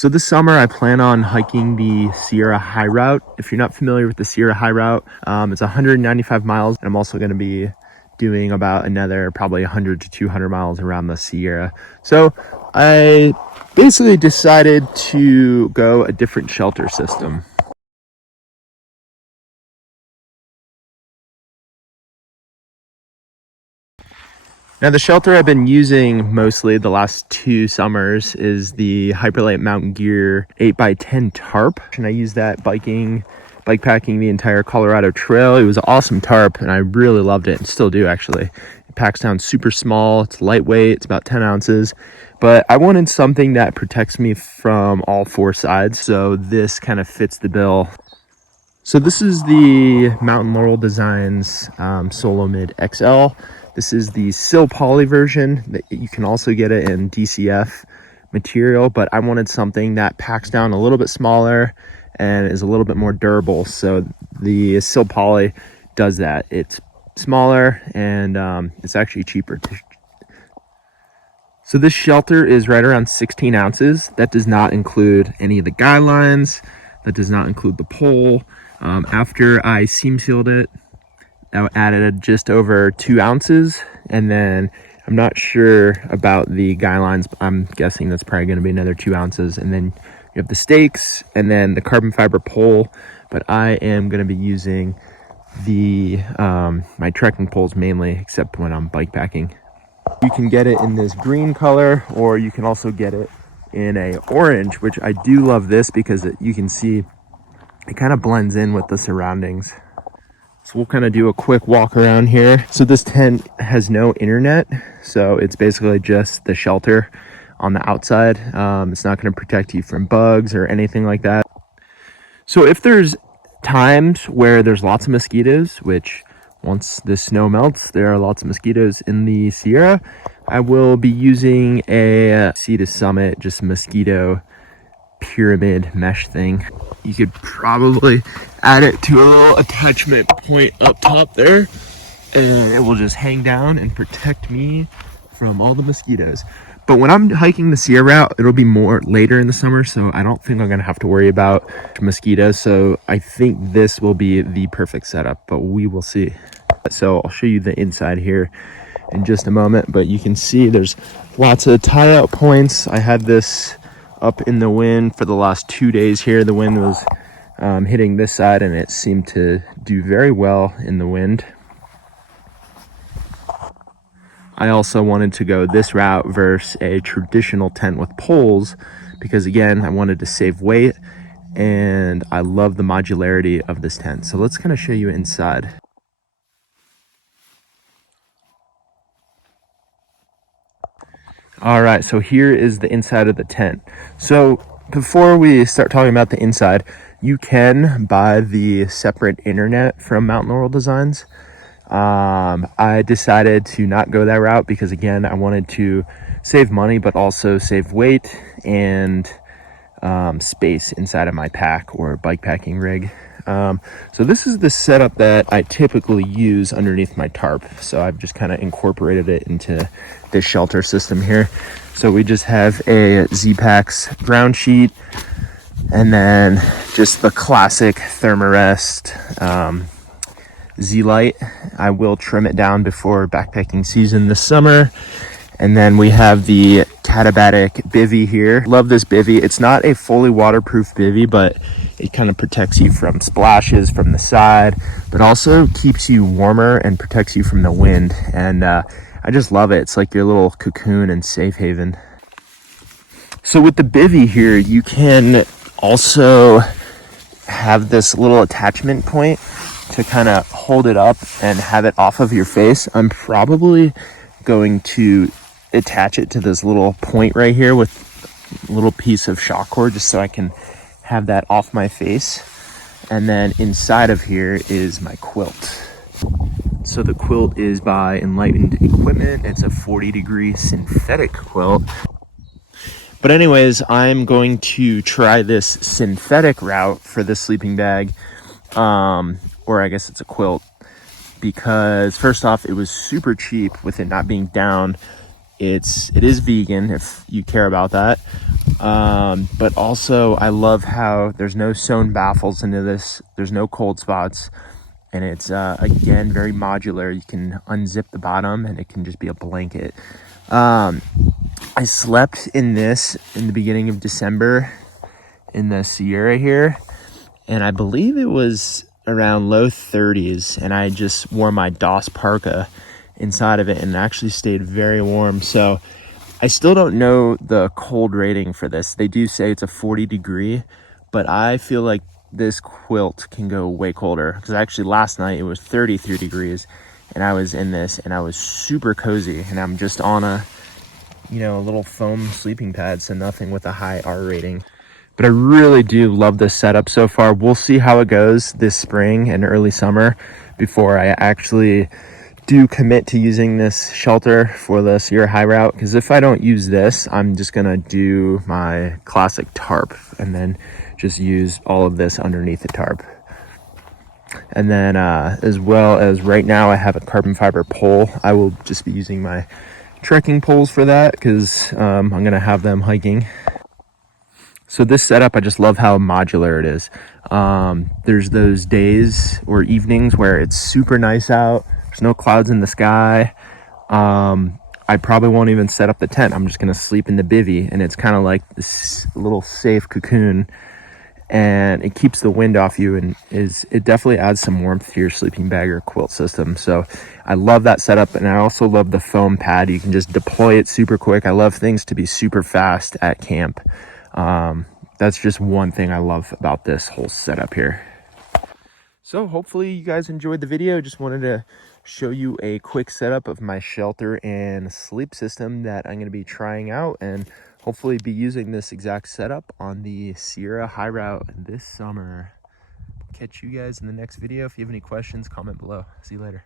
So this summer I plan on hiking the Sierra High Route. If you're not familiar with the Sierra High Route, it's 195 miles. And I'm also going to be doing about another probably 100 to 200 miles around the Sierra. So I basically decided to go a different shelter system. Now the shelter I've been using mostly the last 2 summers is the Hyperlight Mountain Gear 8x10 tarp. And I use that bike packing the entire Colorado Trail. It was an awesome tarp and I really loved it and still do actually. It packs down super small, it's lightweight, it's about 10 ounces. But I wanted something that protects me from all 4 sides. So this kind of fits the bill. So this is the Laurel Designs SOLOMID XL. This is the Sil Poly version. You can also get it in DCF material, but I wanted something that packs down a little bit smaller and is a little bit more durable. So the Sil Poly does that. It's smaller and it's actually cheaper. So this shelter is right around 16 ounces. That does not include any of the guidelines. That does not include the pole. After I seam sealed it, I added just over 2 ounces, and then I'm not sure about the guidelines, but I'm guessing that's probably going to be another 2 ounces. And then you have the stakes and then the carbon fiber pole, but I am going to be using the my trekking poles mainly, except when I'm bike packing. You can get it in this green color, or you can also get it in a orange, which I do love this because you can see it kind of blends in with the surroundings. So we'll kind of do a quick walk around here. So this tent has no internet, so it's basically just the shelter on the outside. It's not going to protect you from bugs or anything like that. So if there's times where there's lots of mosquitoes, which once the snow melts, there are lots of mosquitoes in the Sierra, I will be using a Sea to Summit, just mosquito pyramid mesh thing. You could probably add it to a little attachment point up top there, and it will just hang down and protect me from all the mosquitoes. But when I'm hiking the Sierra route, it'll be more later in the summer, so I don't think I'm gonna have to worry about mosquitoes. So I think this will be the perfect setup, but we will see. So I'll show you the inside here in just a moment, but you can see there's lots of tie out points. I had this up in the wind for the last 2 days here. The wind was hitting this side and it seemed to do very well in the wind. I also wanted to go this route versus a traditional tent with poles because again, I wanted to save weight and I love the modularity of this tent. So let's kind of show you inside. All right, so here is the inside of the tent. So before we start talking about the inside, you can buy the separate internet from Laurel Designs. I decided to not go that route because again, I wanted to save money, but also save weight and space inside of my pack or bike packing rig. So this is the setup that I typically use underneath my tarp. So I've just kind of incorporated it into this shelter system here. So we just have a Zpacks ground sheet and then just the classic Thermarest Z-Lite. I will trim it down before backpacking season this summer. And then we have the Katabatic Bivvy here. Love this Bivvy. It's not a fully waterproof Bivvy, but it kind of protects you from splashes from the side, but also keeps you warmer and protects you from the wind. And I just love it. It's like your little cocoon and safe haven. So with the Bivvy here, you can also have this little attachment point to kind of hold it up and have it off of your face. I'm probably going to attach it to this little point right here with a little piece of shock cord just so I can have that off my face. And then inside of here is my quilt. So the quilt is by Enlightened Equipment. It's a 40-degree synthetic quilt. But anyways, I'm going to try this synthetic route for this sleeping bag, or I guess it's a quilt, because first off, it was super cheap with it not being down. it is vegan if you care about that. But also I love how there's no sewn baffles into this. There's no cold spots. And it's, again, very modular. You can unzip the bottom and it can just be a blanket. I slept in this in the beginning of December in the Sierra here. And I believe it was around low 30s. And I just wore my DOS parka inside of it and it actually stayed very warm. So I still don't know the cold rating for this. They do say it's a 40 degree, but I feel like this quilt can go way colder, because actually last night it was 33 degrees and I was in this and I was super cozy, and I'm just on a little foam sleeping pad, so nothing with a high R rating. But I really do love this setup so far. We'll see how it goes this spring and early summer before I actually do commit to using this shelter for the Sierra High Route, because if I don't use this, I'm just gonna do my classic tarp and then just use all of this underneath the tarp. And then as well as right now I have a carbon fiber pole. I will just be using my trekking poles for that, because I'm gonna have them hiking. So this setup, I just love how modular it is. There's those days or evenings where it's super nice out, there's no clouds in the sky. I probably won't even set up the tent. I'm just gonna sleep in the bivvy, and it's kind of like this little safe cocoon, and it keeps the wind off you, and it definitely adds some warmth to your sleeping bag or quilt system. So I love that setup, and I also love the foam pad. You can just deploy it super quick. I love things to be super fast at camp. That's just one thing I love about this whole setup here. So hopefully you guys enjoyed the video. Just wanted to show you a quick setup of my shelter and sleep system that I'm going to be trying out, and hopefully be using this exact setup on the Sierra High Route this summer. Catch you guys in the next video. If you have any questions, comment below. See you later.